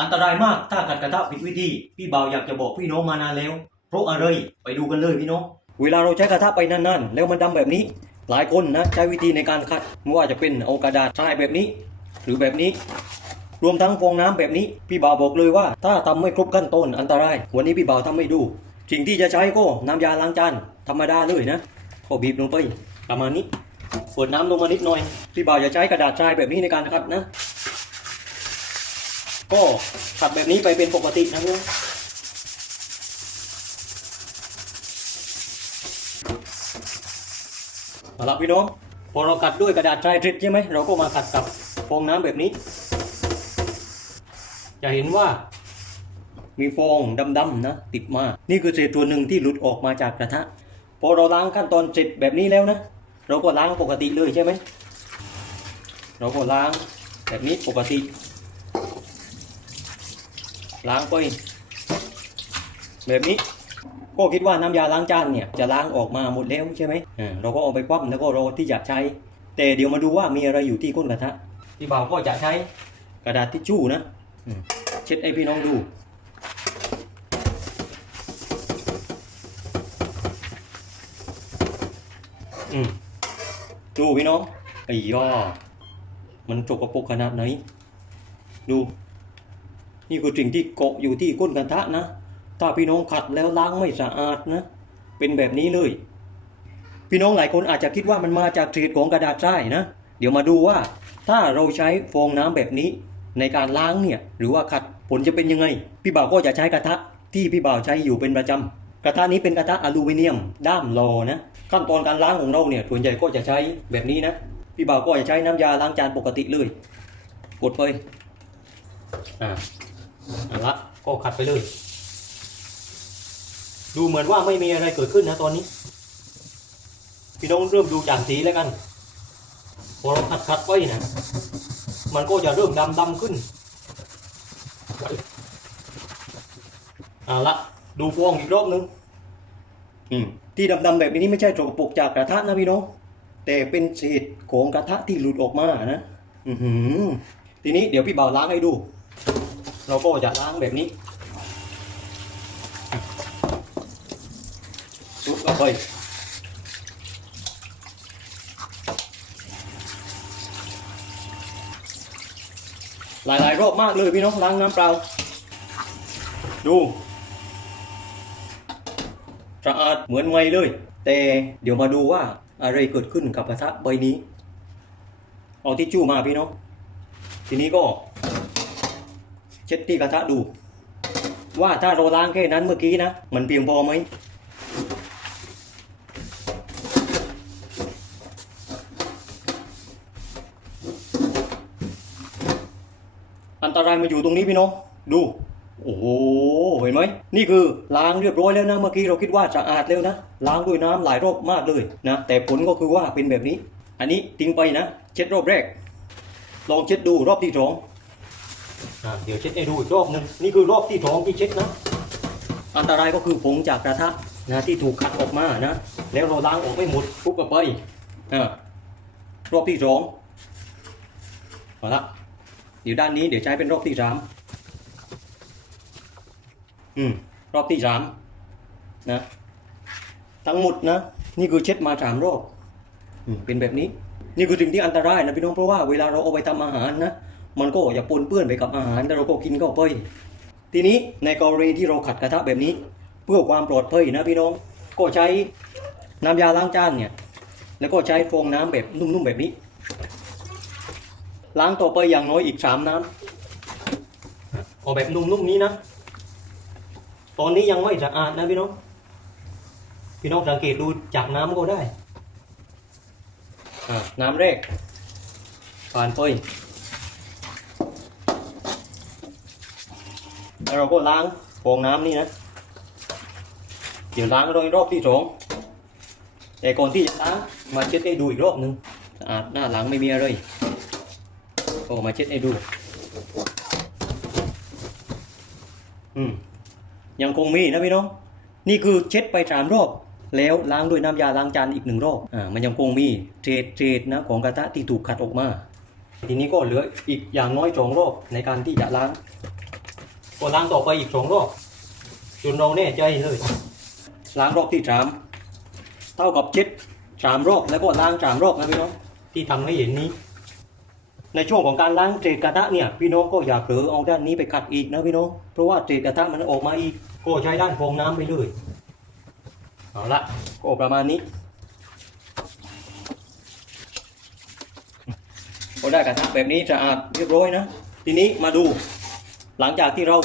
อันตรายมากถ้าขัดกระทะผิดวิธี พี่บ่าวอยากจะบอกพี่น้องมานานแล้ว เพราะอะไรไปดูกันเลยพี่น้อง เวลาเราใช้กระทะไปนานๆ แล้วมันดำแบบนี้ หลายคนนะใช้วิธีในการขัดไม่ว่าจะเป็นเอากระดาษทรายแบบนี้ หรือแบบนี้ รวมทั้งฟองน้ำแบบนี้พี่บ่าวบอกเลยว่า ถ้าทำไม่ครบขั้นตอนอันตราย วันนี้พี่บ่าวทำให้ดู สิ่งที่จะใช้ก็น้ำยาล้างจานธรรมดาเลยนะก็บีบลงไปประมาณนี้เปิดน้ำลงมานิดหน่อยพี่บ่าวจะใช้กระดาษทรายแบบนี้ในการขัดนะ ก็ขัดแบบนี้ไปเป็นปกตินะเพื่อนเอาละพี่น้องพอเราขัดด้วยกระดาษทรายทริปใช่ไหมเราก็มาขัดกับฟองน้ำแบบนี้ จะเห็นว่ามีฟองดำๆนะติดมา นี่คือเศษตัวหนึ่งที่หลุดออกมาจากกระทะ พอเราล้างขั้นตอนเสร็จแบบนี้แล้วนะ เราก็ล้างปกติเลยใช่ไหม เราก็ล้างแบบนี้ปกติ ล้างไปแบบนี้ก็คิดว่าน้ำยาล้างจานเนี่ยจะล้างออกมาหมดแล้วใช่ไหมอ่าเราก็เอาไปคว่ำแล้วก็รอที่จะใช้ แต่เดี๋ยวมาดูว่ามีอะไรอยู่ที่ก้นกระทะที่บ่าวก็จะใช้กระดาษทิชชู่นะเช็ดให้พี่น้องดูอืมดูพี่น้องไอ้ย่อมันจกกระปรกขนาดไหน ดู นี่คือสิ่งที่เกาะอยู่ที่ก้นกระทะนะ ถ้าพี่น้องขัดแล้วล้างไม่สะอาดนะ เป็นแบบนี้เลย พี่น้องหลายคนอาจจะคิดว่ามันมาจากเศษของกระดาษทรายนะ เดี๋ยวมาดูว่า ถ้าเราใช้ฟองน้ำแบบนี้ ในการล้างเนี่ยหรือว่าขัดผลจะเป็นยังไง พี่บ่าวก็จะใช้กระทะที่พี่บ่าวใช้อยู่เป็นประจำกระทะนี้เป็นกระทะอลูมิเนียมด้ามโลนะขั้นตอนการล้างของเราเนี่ยส่วนใหญ่ก็จะใช้แบบนี้นะ พี่บ่าวก็จะใช้น้ำยาล้างจานปกติเลย กดไปอ่า เอาละก็ขัดไปเลย ดูเหมือนว่าไม่มีอะไรเกิดขึ้นนะตอนนี้ พี่น้องเริ่มดูจากสีแล้วกัน พอเราขัดขัดๆไว้นะ มันก็จะเริ่มดำดำขึ้นเอาละดูฟองอีกรอบนึงอืมที่ดำดำๆแบบนี้ไม่ใช่ตกปรกจากกระทะนะพี่น้องแต่เป็นเศษของกระทะที่หลุดออกมานะ อือหือ ทีนี้เดี๋ยวพี่บ่าวล้างให้ดู เราก็จะล้างแบบนี้ซุปลงไปหลายๆรอบมากเลยพี่น้องล้างน้ำเปล่า ดูสะอาดเหมือนใหม่เลย แต่เดี๋ยวมาดูว่าอะไรเกิดขึ้นกับกระทะใบนี้ เอาทิชชู่มาพี่น้อง ทีนี้ก็ เช็ดที่กระทะดู ว่าถ้าเราล้างแค่นั้นเมื่อกี้นะ มันเพียงพอไหมอันตรายมาอยู่ตรงนี้พี่น้องดูโอ้โหเห็นไหมนี่คือล้างเรียบร้อยแล้วนะเมื่อกี้เราคิดว่าสะอาดแล้วนะล้างด้วยน้ำหลายรอบมากเลยนะแต่ผลก็คือว่าเป็นแบบนี้ อันนี้ทิ้งไปนะ เช็ดรอบแรก ลองเช็ดดูรอบที่สอง อะเดี๋ยวเช็ดให้ดูอีกรอบหนึงนี่คือรอบที่สองที่เช็ดนะ อันตรายก็คือผงจากกระทะนะที่ถูกขัดออกมานะ แล้วเราล้างออกไม่หมดปุ๊บก็ไปอรอบที่สองเอาละเดี๋ยวด้านนี้เดี๋ยวใช้เป็นรอบที่สามอืมรอบที่สามนะทั้งหมดนะนี่คือเช็ดมาสามรอบอืมเป็นแบบนี้ นี่คือสิ่งที่อันตรายนะพี่น้องเพราะว่าเวลาเราเอาไปทำอาหารนะ มันก็อย่าปนเปื้อนไปกับอาหารแล้วเราก็กินเข้าไปทีนี้ในกรณีที่เราขัดกระทะแบบนี้ เพื่อความปลอดภัยนะพี่น้องก็ใช้น้ำยาล้างจานเนี่ยแล้วก็ใช้ฟองน้ำแบบนุ่มๆแบบนี้ ล้างต่อไปอย่างน้อยอีกสามน้ำเอาแบบนุ่มๆนี้นะ ตอนนี้ยังไม่สะอาดนะพี่น้อง พี่น้องสังเกตดูจากน้ำก็ได้อน้ำแรกผ่านไป แล้วเราก็ล้างฟองน้ำนี่นะ เดี๋ยวล้างโดยรอบที่สองแต่ก่อนที่จะล้างมาเช็ดให้ดูอีกรอบหนึ่งสะอาดหน้าหลังไม่มีอะไรก็มาเช็ดให้ดู อืมยังคงมีนะพี่น้อง นี่คือเช็ดไปสามรอบ แล้วล้างด้วยน้ำยาล้างจานอีกหนึ่งรอบ อ่า มันยังคงมีเศษเศษนะของกระทะที่ถูกขัดออกมา ทีนี้ก็เหลืออีกอย่างน้อยสองรอบในการที่จะล้าง ก็ล้างต่อไปอีกสองรอบจนเราแน่ใจเลยล้างรอบที่สามเท่ากับเช็ดสามรอบแล้วก็ล้างสามรอบนะพี่น้องที่ทำให้เห็นนี้ ในช่วงของการล้างเศษกระทะเนี่ยพี่น้องก็อย่าเผลอเอาด้านนี้ไปขัดอีกนะพี่น้องเพราะว่าเศษกระทะมันออกมาอีกก็ใช้ด้านฟองน้ำไปเลยเอาละก็ประมาณนี้ก็ได้กระทะแบบนี้สะอาดเรียบร้อยนะ ทีนี้มาดู หลังจากที่เรา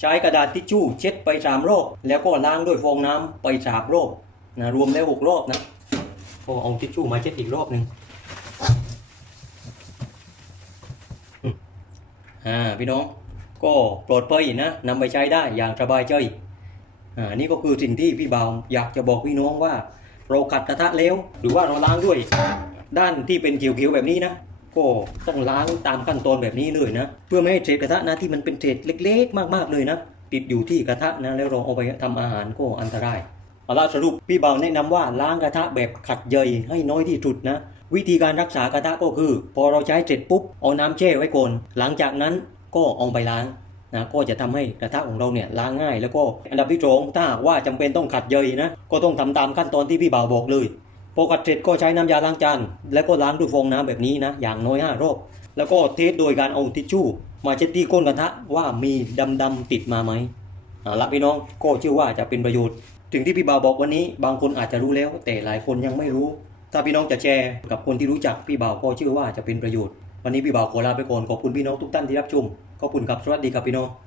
ใช้กระดาษทิชชู่เช็ดไปสามรอบแล้วก็ล้างด้วยฟองน้ำไปสามรอบนะรวมแล้วหกรอบนะก็เอาทิชชู่มาเช็ดอีกรอบหนึ่งอ่าพี่น้องก็ปลอดภัยนะนำไปใช้ได้อย่างสบายใจอ่านี่ก็คือสิ่งที่พี่บาวอยากจะบอกพี่น้องว่า เราขัดกระทะแล้ว หรือว่าเราล้างด้วย ด้านที่เป็นเขียวๆแบบนี้นะ ก็ต้องล้างตามขั้นตอนแบบนี้เลยนะ เพื่อไม่ให้เศษกระทะนะที่มันเป็นเศษเล็ก ๆ มากๆเลยนะ ติดอยู่ที่กระทะนะแล้วเราเอาไปทำอาหารก็อันตรายเอาละสรุปพี่เบาแนะนำว่าล้างกระทะแบบขัดเยยให้น้อยที่สุดนะ วิธีการรักษากระทะก็คือ พอเราใช้เสร็จปุ๊บเอาน้ำแช่ไว้ก่อนหลังจากนั้นก็เอาไปล้างนะก็จะทำให้กระทะของเราเนี่ยล้างง่าย แล้วก็อันดับที่สองถ้าหากว่าจำเป็นต้องขัดเยยนะก็ต้องทำตามขั้นตอนที่พี่บ่าวบอกเลย พอขัดเสร็จก็ใช้น้ำยาล้างจานแล้วก็ล้างด้วยฟองน้ำแบบนี้นะอย่างน้อยห้ารอบแล้วก็เทสโดยการเอาทิชชู่ มาเช็ดที่ก้นกระทะว่ามีดำๆติดมาไหมเอาละพี่น้องก็เชื่อว่าจะเป็นประโยชน์ ถึงที่พี่บ่าวบอกวันนี้ บางคนอาจจะรู้แล้ว แต่หลายคนยังไม่รู้ ถ้าพี่น้องจะแชร์กับคนที่รู้จักพี่บ่าวก็เชื่อว่าจะเป็นประโยชน์ วันนี้พี่บ่าวขอลาไปก่อนขอบคุณพี่น้องทุกท่านที่รับชมขอบคุณครับสวัสดีครับพี่น้อง